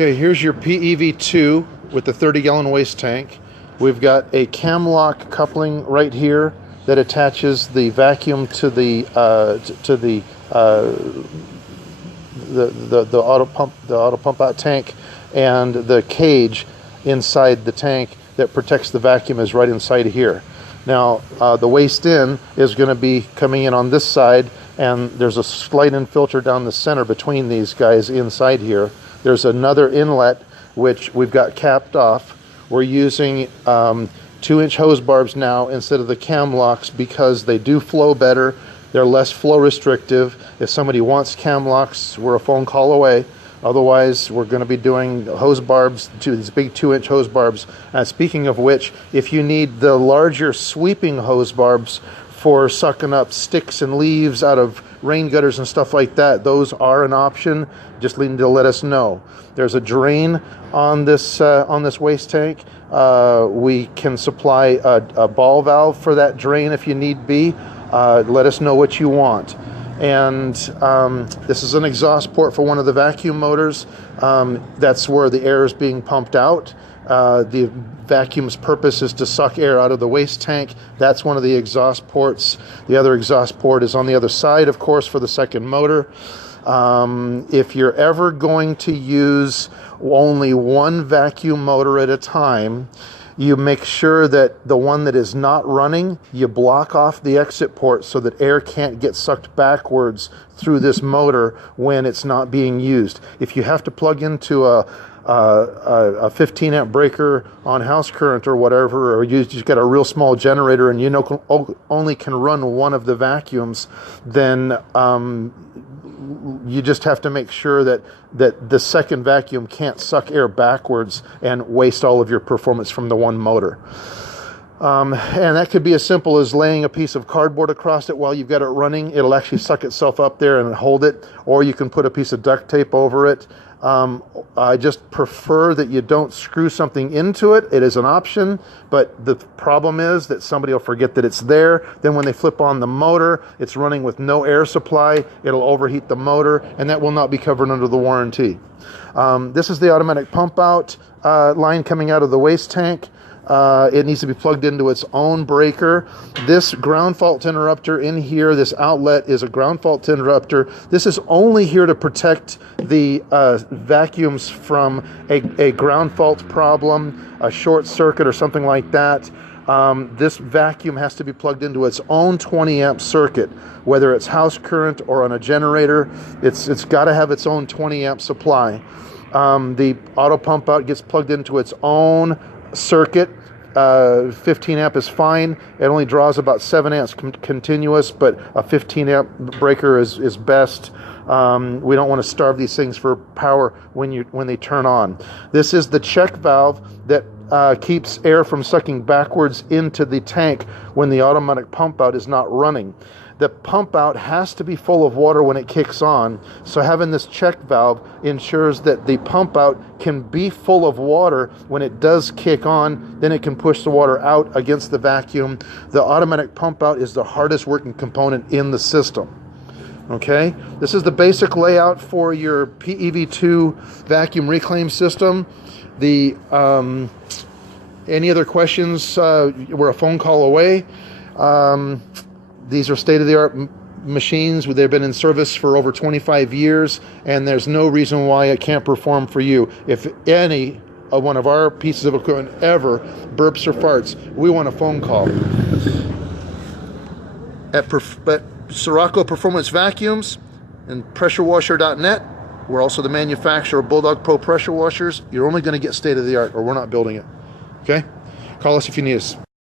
Okay, here's your PEV2 with the 30-gallon waste tank. We've got a cam lock coupling right here that attaches the vacuum to the auto pump out tank, and the cage inside the tank that protects the vacuum is right inside of here. Now the waste in is going to be coming in on this side, and there's a slide in filter down the center between these guys inside here. There's another inlet which we've got capped off. We're using 2-inch hose barbs now instead of the cam locks because they do flow better. They're less flow restrictive. If somebody wants cam locks, we're a phone call away. Otherwise, we're going to be doing hose barbs, these big 2-inch hose barbs. Speaking of which, if you need the larger sweeping hose barbs for sucking up sticks and leaves out of rain gutters and stuff like that, those are an option. Just need to let us know. There's a drain on this waste tank. We can supply a ball valve for that drain if you need be. Let us know what you want. And this is an exhaust port for one of the vacuum motors. That's where the air is being pumped out. The vacuum's purpose is to suck air out of the waste tank. That's one of the exhaust ports. The other exhaust port is on the other side, of course, for the second motor. If you're ever going to use only one vacuum motor at a time, you make sure that the one that is not running, you block off the exit port so that air can't get sucked backwards through this motor when it's not being used. If you have to plug into a 15 amp breaker on house current or whatever, or you just got a real small generator and you know only can run one of the vacuums, then you just have to make sure that the second vacuum can't suck air backwards and waste all of your performance from the one motor. And that could be as simple as laying a piece of cardboard across it while you've got it running. It'll actually suck itself up there and hold it, or you can put a piece of duct tape over it. I just prefer that you don't screw something into it. It is an option, but the problem is that somebody will forget that it's there. Then when they flip on the motor, it's running with no air supply. It'll overheat the motor, and that will not be covered under the warranty. This is the automatic pump out line coming out of the waste tank. It needs to be plugged into its own breaker. This ground fault interrupter in here, this outlet is a ground fault interrupter. This is only here to protect the vacuums from a ground fault problem, a short circuit or something like that. This vacuum has to be plugged into its own 20 amp circuit, whether it's house current or on a generator. It's got to have its own 20 amp supply. The auto pump out gets plugged into its own circuit. 15 amp is fine. It only draws about 7 amps continuous, but a 15 amp breaker is best. We don't want to starve these things for power when they turn on. This is the check valve that keeps air from sucking backwards into the tank when the automatic pump out is not running. The pump out has to be full of water when it kicks on, so having this check valve ensures that the pump out can be full of water when it does kick on. Then it can push the water out against the vacuum. The automatic pump out is the hardest working component in the system. Okay, this is the basic layout for your PEV2 vacuum reclaim system. Any other questions, we're a phone call away. These are state-of-the-art machines. They've been in service for over 25 years, and there's no reason why it can't perform for you. If any one of our pieces of equipment ever burps or farts, we want a phone call. At Sirocco Performance Vacuums and PressureWasher.net, we're also the manufacturer of Bulldog Pro pressure washers. You're only going to get state-of-the-art, or we're not building it. Okay? Call us if you need us.